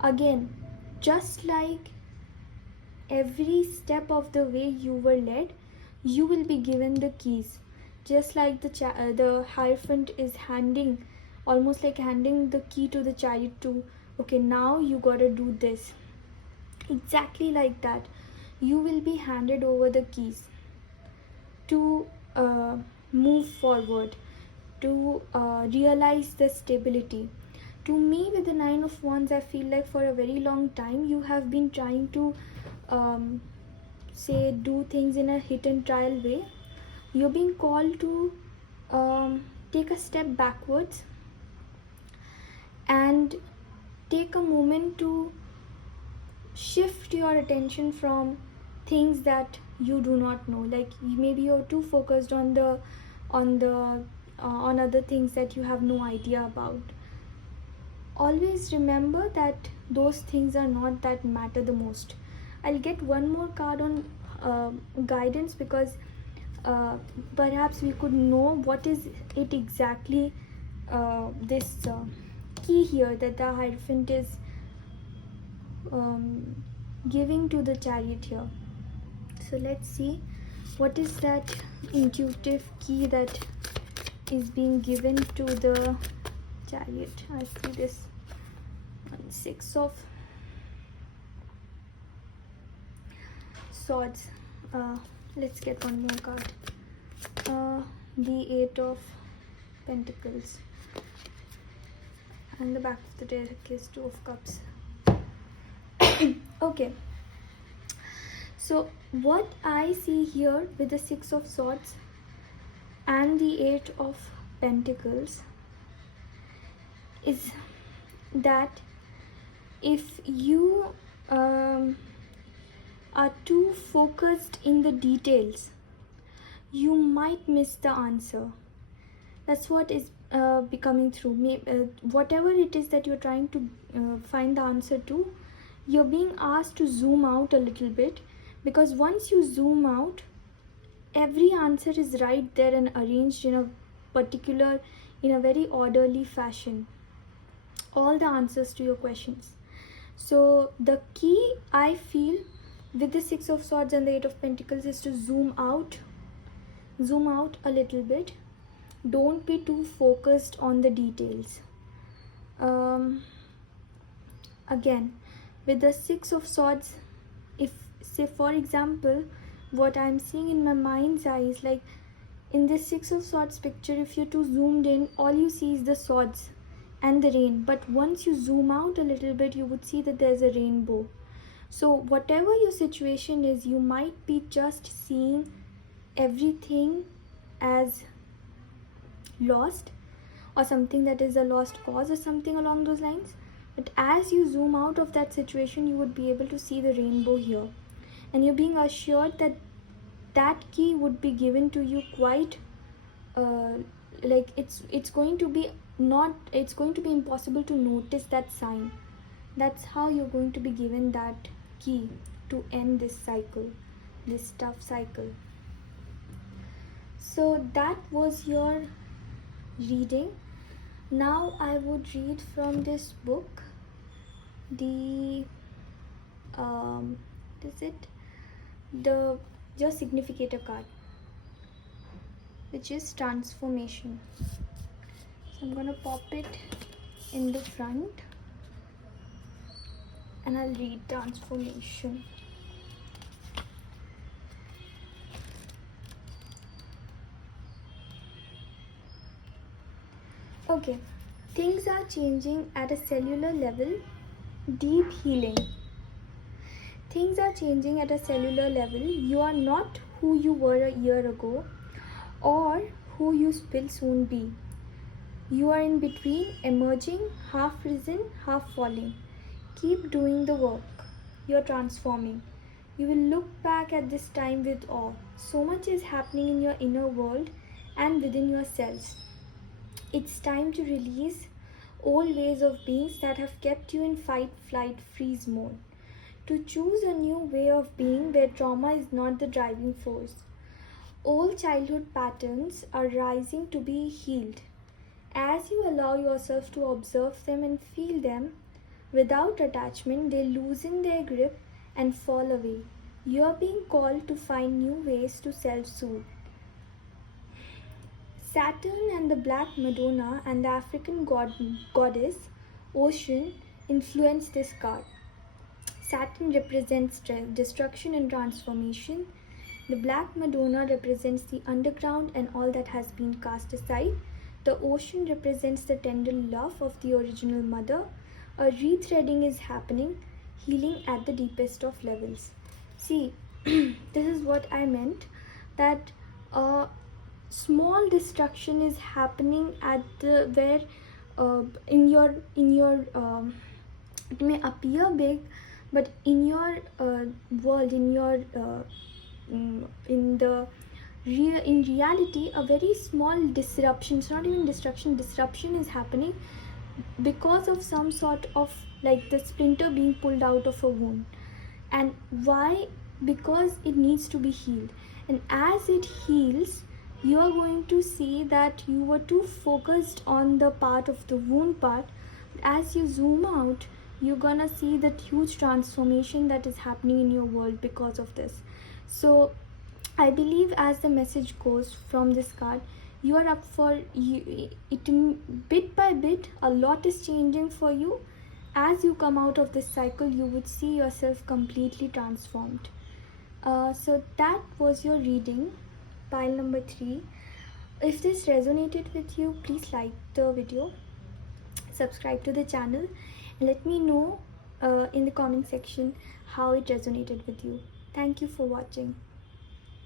Again, just like every step of the way you were led, you will be given the keys. Just like the Hierophant is almost like handing the key to the Chariot to, okay, now you gotta do this. Exactly like that, you will be handed over the keys to move forward, to realize the stability. To me, with the 9 of Wands, I feel like for a very long time you have been trying to do things in a hit and trial way. You're being called to take a step backwards and take a moment to shift your attention from things that you do not know. Like maybe you're too focused on other things that you have no idea about. Always remember that those things are not that matter the most. I'll get one more card on guidance, because perhaps we could know what is it exactly, this key here that the Hierophant is giving to the Chariot here. So let's see what is that intuitive key that is being given to the Chariot. I see this 6 of Swords. Let's get one more card. The 8 of Pentacles, and the back of the deck is 2 of Cups. Okay, so what I see here with the 6 of Swords and the 8 of Pentacles is that if you are too focused in the details, you might miss the answer. That's what is becoming through me. Whatever it is that you're trying to find the answer to, you're being asked to zoom out a little bit, because once you zoom out, every answer is right there and arranged in a particular, in a very orderly fashion. All the answers to your questions. So the key, I feel, with the Six of Swords and the Eight of Pentacles is to zoom out a little bit. Don't be too focused on the details. Again, with the Six of Swords, if, say for example, what I'm seeing in my mind's eye is like, in this Six of Swords picture, if you're too zoomed in, all you see is the swords and the rain. But once you zoom out a little bit, you would see that there's a rainbow. So whatever your situation is, you might be just seeing everything as lost, or something that is a lost cause, or something along those lines. But as you zoom out of that situation, you would be able to see the rainbow here, and you're being assured that that key would be given to you quite like it's going to be impossible to notice that sign. That's how you're going to be given that key to end this cycle, this tough cycle. So that was your reading. Now I would read from this book, the your significator card, which is transformation. So I'm gonna pop it in the front and I'll read transformation. Okay, things are changing at a cellular level. Deep healing. Things are changing at a cellular level. You are not who you were a year ago or who you will soon be. You are in between, emerging, half risen, half falling. Keep doing the work. You're transforming. You will look back at this time with awe. So much is happening in your inner world and within yourselves. It's time to release old ways of being that have kept you in fight, flight, freeze mode. To choose a new way of being where trauma is not the driving force. Old childhood patterns are rising to be healed. As you allow yourself to observe them and feel them without attachment, they loosen their grip and fall away. You are being called to find new ways to self-soothe. Saturn and the Black Madonna and the African goddess Ocean influence this card. Saturn represents destruction and transformation. The Black Madonna represents the underground and all that has been cast aside. The Ocean represents the tender love of the original mother. A rethreading is happening, healing at the deepest of levels. See, this is what I meant, that small destruction is happening at the where in your it may appear big, but in your world, in your in reality, a very small disruption, it's not even disruption is happening because of some sort of, like, the splinter being pulled out of a wound. And why? Because it needs to be healed. And as it heals, you are going to see that you were too focused on the part of the wound part. As you zoom out, you're gonna see that huge transformation that is happening in your world because of this. So I believe, as the message goes from this card, you are up for it. Bit by bit, a lot is changing for you. As you come out of this cycle, you would see yourself completely transformed. So that was your reading, pile number 3. If this resonated with you, please like the video, subscribe to the channel, and let me know in the comment section how it resonated with you. Thank you for watching.